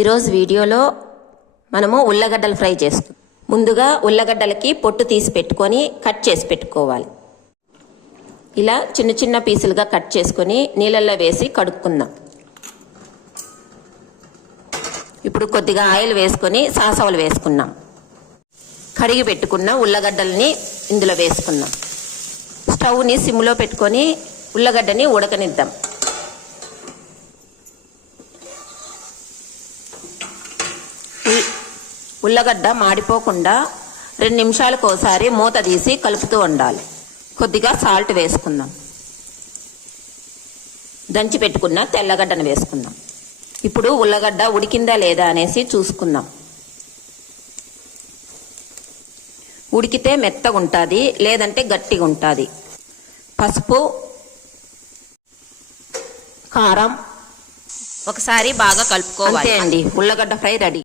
ఈరోజు వీడియోలో మనము ఉల్లగడ్డలు ఫ్రై చేసుకుందాం. ముందుగా ఉల్లగడ్డలకి పొట్టు తీసి పెట్టుకొని కట్ చేసి పెట్టుకోవాలి. ఇలా చిన్న చిన్న పీసులుగా కట్ చేసుకొని నీళ్ళల్లో వేసి కడుక్కుందాం. ఇప్పుడు కొద్దిగా ఆయిల్ వేసుకొని సాసవలు వేసుకున్నాం. కడిగి పెట్టుకున్న ఉల్లగడ్డల్ని ఇందులో వేసుకుందాం. స్టవ్ని సిమ్లో పెట్టుకొని ఉల్లగడ్డని ఉడకనిద్దాం. ఉల్లగడ్డ మాడిపోకుండా 2 నిమిషాలకు ఒకసారి మూత తీసి కలుపుతూ ఉండాలి. కొద్దిగా సాల్ట్ వేసుకుందాం. దంచి పెట్టుకున్న తెల్లగడ్డను వేసుకుందాం. ఇప్పుడు ఉల్లగడ్డ ఉడికిందా లేదా అనేసి చూసుకుందాం. ఉడికితే మెత్తగా ఉంటుంది, లేదంటే గట్టిగా ఉంటుంది. పసుపు, కారం ఒకసారి బాగా కలుపుకోవాలి. అంతే అండి, ఉల్లగడ్డ ఫ్రై రెడీ.